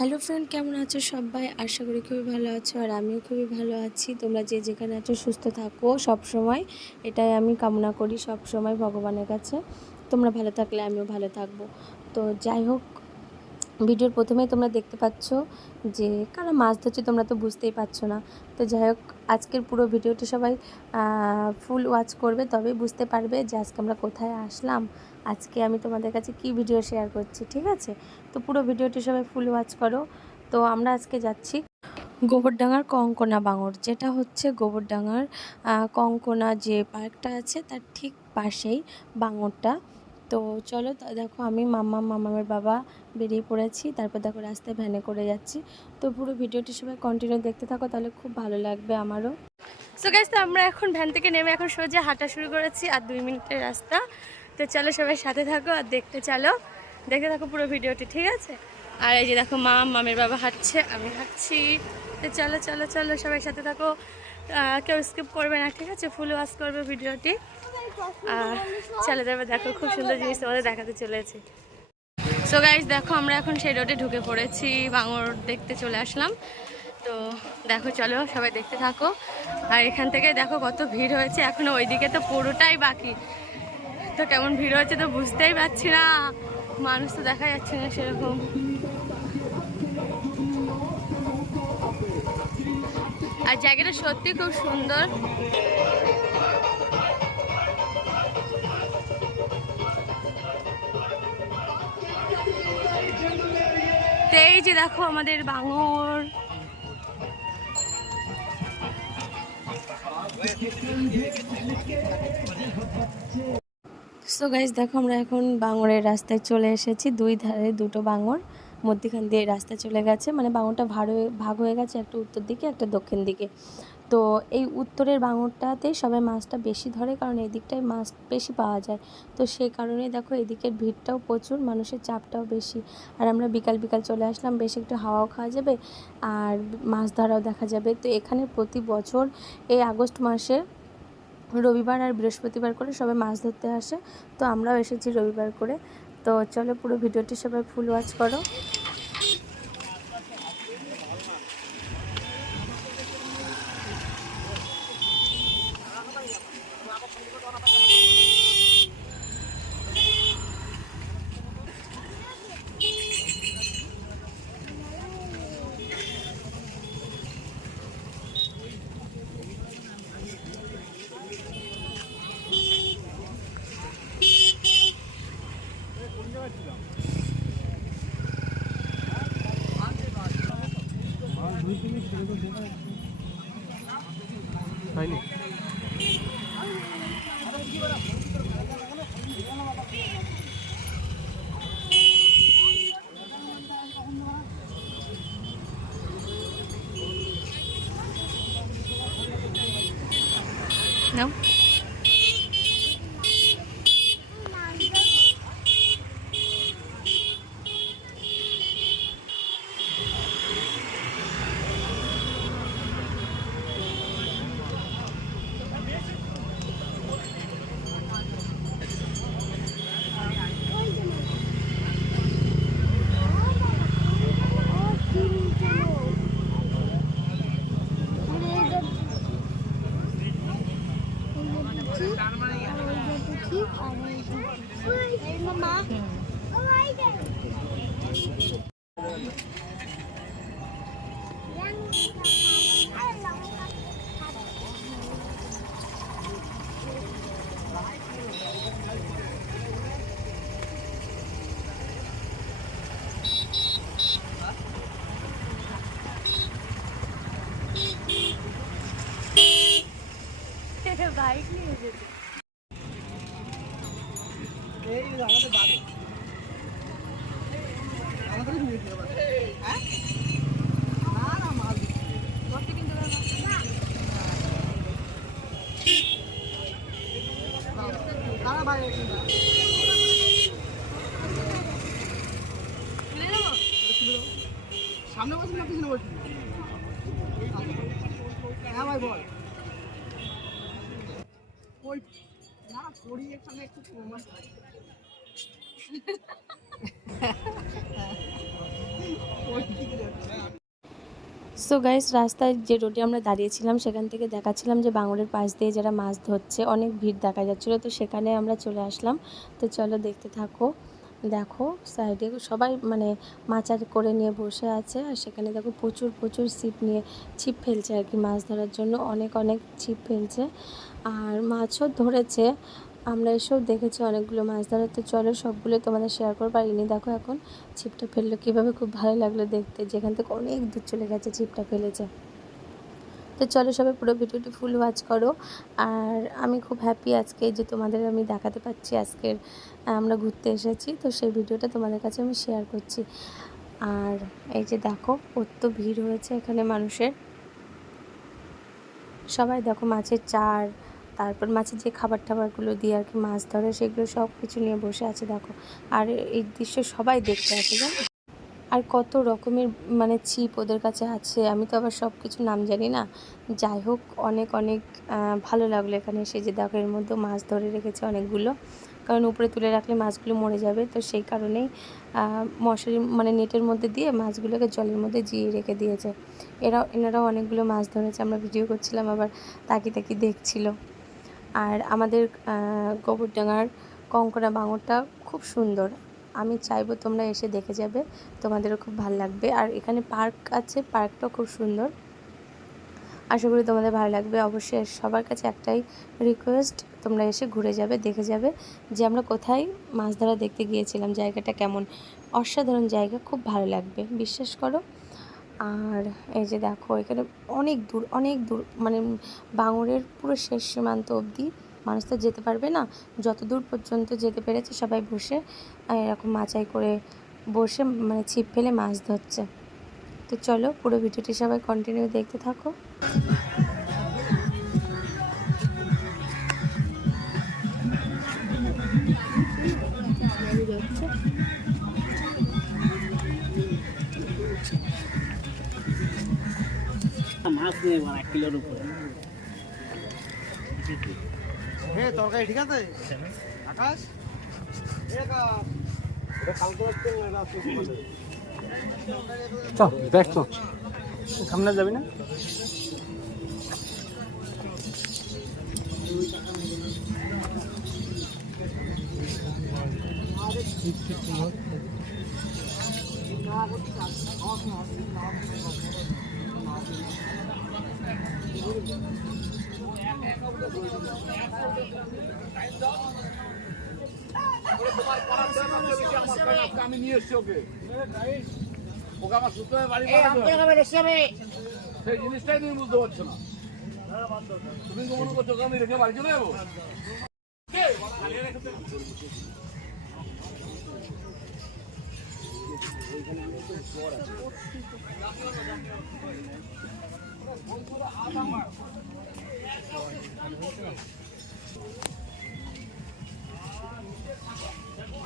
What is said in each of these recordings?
Hello friend, কেমন আছো সবাই? আশা করি খুবই ভালো আছো আর আমিও খুবই ভালো আছি। তোমরা যে যেখানে আছো সুস্থ থাকো সব সময়, এটাই আমি কামনা করি সব সময় ভগবানের কাছে। তোমরা ভালো থাকলে আমিও ভালো থাকবো। তো যাই হোক, ভিডিওর প্রথমেই তোমরা দেখতে পাচ্ছ যে কারা মাছ ধরছে, তোমরা তো বুঝতেই পারছো না। তো যাই হোক, আজকের পুরো ভিডিওটি সবাই ফুল ওয়াচ করবে, তবেই বুঝতে পারবে যে আজকে আমরা কোথায় আসলাম, আজকে আমি তোমাদের কাছে কি ভিডিও শেয়ার করছি, ঠিক আছে? তো পুরো ভিডিওটি সবাই ফুল ওয়াচ করো। তো আমরা আজকে যাচ্ছি গোবরডাঙ্গার কঙ্কনা বাঙর, যেটা হচ্ছে গোবরডাঙ্গার কঙ্কনা যে পার্কটা আছে তার ঠিক পাশেই বাঙরটা। তো চলো, দেখো আমি মামামের বাবা বেরিয়ে পড়েছি। তারপর দেখো রাস্তায় ভ্যানে করে যাচ্ছি। তো পুরো ভিডিওটি সবাই কন্টিনিউ দেখতে থাকো, তাহলে খুব ভালো লাগবে আমারও। সো গাইস, তো আমরা এখন ভ্যান থেকে নেমে এখন সোজা হাঁটা শুরু করেছি, আর 2 মিনিটের রাস্তা। তো চলো সবাই সাথে থাকো আর দেখতে থাকো পুরো ভিডিওটি, ঠিক আছে? আর এই যে দেখো মামের বাবা হাঁটছে, আমি হাঁটছি। তো চলো চলো চলো সবাই সাথে থাকো, কেউ স্কিপ করবে না, ঠিক আছে? ফুল ওয়াচ করবে ভিডিওটি। চলে যাবে, দেখো খুব সুন্দর জিনিস তোমাদের দেখাতে চলেছি। সো গাইস, দেখো আমরা এখন সেই রোডে ঢুকে পড়েছি, বাঙর দেখতে চলে আসলাম। তো দেখো চলো সবাই দেখতে থাকো। আর এখান থেকে দেখো কত ভিড় হয়েছে, এখনো ওইদিকে তো পুরোটাই বাকি। তো কেমন ভিড় হয়েছে তো বুঝতেই পারছি না, মানুষ তো দেখা যাচ্ছে না সেরকম। আর জায়গাটা সত্যি খুব সুন্দর। তো এই যে দেখো আমাদের বাঙর। সো গাইস, দেখো আমরা এখন বাঙরের রাস্তায় চলে এসেছি। দুই ধারে দুটো বাঙর, মধ্যখান দিয়ে রাস্তা চলে গেছে, মানে বাঙরটা ভাগ হয়ে গেছে, একটা উত্তর দিকে একটা দক্ষিণ দিকে। তো এই উত্তরের বাঙরটাতেই সবাই মাছটা বেশি ধরে, কারণ এই দিকটায় মাছ বেশি পাওয়া যায়। তো সেই কারণে দেখো এদিকের ভিড়টাও প্রচুর, মানুষের চাপটাও বেশি। আর আমরা বিকাল বিকাল চলে আসলাম, বেশ একটু হাওয়াও খাওয়া যাবে আর মাছ ধরাও দেখা যাবে। তো এখানে প্রতি বছর এই আগস্ট মাসে রবিবার আর বৃহস্পতিবার করে সবাই মাছ ধরতে আসে। তো আমরাও এসেছি রবিবার করে। তো চলো পুরো ভিডিওটি সবাই ফুল ওয়াচ করো। নাও। বাইক নিয়ে যেতে সামনে বসে না পিছনে বসে? হ্যাঁ ভাই বল। ওই না পড়ি এখানে একটু প্রমাণ ওই দিকে সো গাইস, রাস্তায় যে রোডে আমরা দাঁড়িয়েছিলাম সেখান থেকে দেখাচ্ছিলাম যে বাঙুরের পাশ দিয়ে যারা মাছ ধরছে, অনেক ভিড় দেখা যাচ্ছিলো। তো সেখানে আমরা চলে আসলাম। তো চলো দেখতে থাকো। দেখো সাইডে সবাই মানে মাচার করে নিয়ে বসে আছে, আর সেখানে দেখো প্রচুর প্রচুর ছিপ ফেলছে আর কি, মাছ ধরার জন্য অনেক অনেক ছিপ ফেলছে, আর মাছও ধরেছে। আমরা এসেও দেখেছি অনেকগুলো মাছ ধরা। তো চলো সবগুলো তোমাদের শেয়ার করতে পারিনি। দেখো এখন ছিপটা ফেললো কীভাবে, খুব ভালো লাগলো দেখতে, যেখান থেকে অনেক দূর চলে গেছে ছিপটা ফেলেছে। তো চলো সবাই পুরো ভিডিওটি ফুল ওয়াচ করো। আর আমি খুব হ্যাপি আজকে যে তোমাদের আমি দেখাতে পাচ্ছি আজকের আমরা ঘুরতে এসেছি, তো সেই ভিডিওটা তোমাদের কাছে আমি শেয়ার করছি। আর এই যে দেখো কত ভিড় হয়েছে এখানে মানুষের, সবাই দেখো মাছের চার, তারপর মাছের যে খাবার টাবারগুলো দিয়ে আর কি মাছ ধরে সেগুলো সব কিছু নিয়ে বসে আছে দেখো। আর এই দৃশ্য সবাই দেখতে আসে জানো। আর কত রকমের মানে ছিপ ওদের কাছে আছে, আমি তো আবার সব কিছু নাম জানি না। যাই হোক অনেক অনেক ভালো লাগলো এখানে এসে, যে দেখো এর মধ্যেও মাছ ধরে রেখেছে অনেকগুলো, কারণ উপরে তুলে রাখলে মাছগুলো মরে যাবে। তো সেই কারণেই মশারি মানে নেটের মধ্যে দিয়ে মাছগুলোকে জলের মধ্যে জিয়ে রেখে দিয়েছে। এনারাও অনেকগুলো মাছ ধরেছে, আমরা ভিডিও করছিলাম, আবার তাকিয়ে দেখছিল। আর আমাদের গোবরডাঙ্গার কঙ্কড়া বাঙরটা খুব সুন্দর, আমি চাইবো তোমরা এসে দেখে যাবে, তোমাদেরও খুব ভালো লাগবে। আর এখানে পার্ক আছে, পার্কটাও খুব সুন্দর, আশা করি তোমাদের ভালো লাগবে। অবশ্যই সবার কাছে একটাই রিকোয়েস্ট, তোমরা এসে ঘুরে যাবে, দেখে যাবে যে আমরা কোথায় মাছ ধরা দেখতে গিয়েছিলাম, জায়গাটা কেমন, অসাধারণ জায়গা, খুব ভালো লাগবে, বিশ্বাস করো। আর এই যে দেখো এখানে অনেক দূর মানে বাঙুরের পুরো শেষ সীমান্ত অবধি মানুষ তো যেতে পারবে না, যত দূর পর্যন্ত যেতে পেরেছে সবাই বসে এরকম মাচাই করে বসে মানে ছিপ ফেলে মাছ ধরছে। তো চলো পুরো ভিডিওটি সবাই কন্টিনিউ দেখতে থাকো। মাছ নেই 1 কিলোর উপরে। হ্যাঁ তরকারি ঠিক আছে আকাশ, চল দেখ, চল সামনে যাবি না? আমি নিয়ে এসছি ওকে, ওকে আমার সুস্থ হয়ে বাড়ি সেই জিনিসটাই তুমি বুঝতে পারছো না। তুমি তো মনে করছো আমি রেখে বাড়ি চলে যাবো।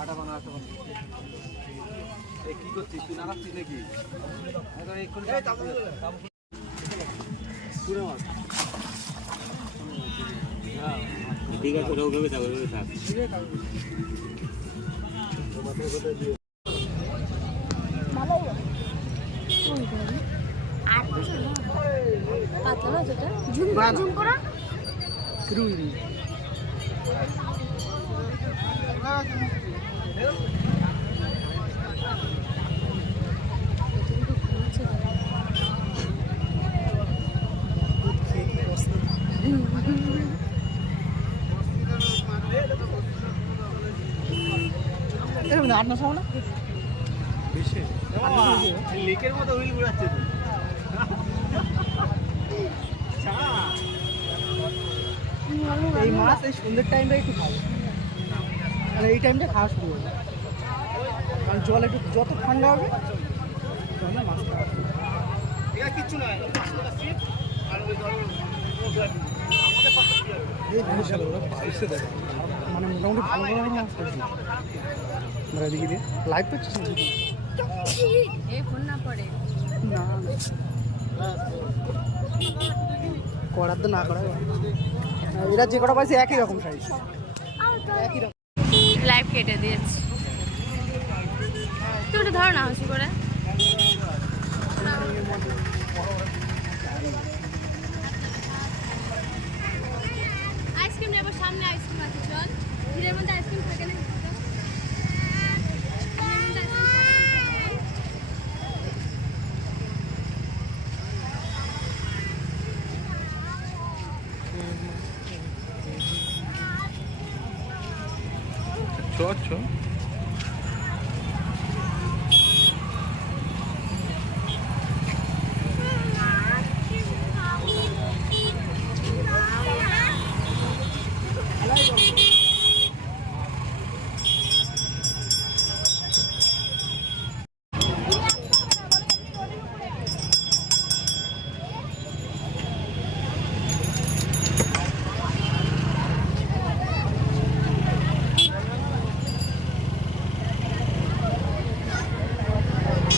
আটা বানাতে কি করছিস তুই, নাড়াচ্ছিস নাকি? ঠিক আছে ওভাবে থাক, ওভাবে থাক। পাতলা মাছ ওটা, ঝুম করা রুই। লেকের মতো হুইল ঘুরাচ্ছে তো। এই মাছ এই সন্ধ্যের টাইমটা একটু খাবে, মানে এই টাইমটা খাওয়া শুরু হবে, কারণ জল একটু যত ঠান্ডা হবে তখন মাছ খাওয়া শুরু হবে। এটা কিচ্ছু নয়, এই জিনিসটা ওরা পাইছে দেখো, মানে মোটামুটি ভালো ভালো মাছ পেয়েছি। আমরা এদিকে দিয়ে লাইভ করছিস এই ফোন না পড়ে না করার তো না করা, এরা যে কটা পাইছে একই রকম সাইজ, একই রকম। লাইভ কেটে দিয়েছি, তুমি ধরো না হাসি করে। সামনে আইসক্রিম আছে, চল। ভিড়ের মধ্যে আইসক্রিম থাকে না? চ চ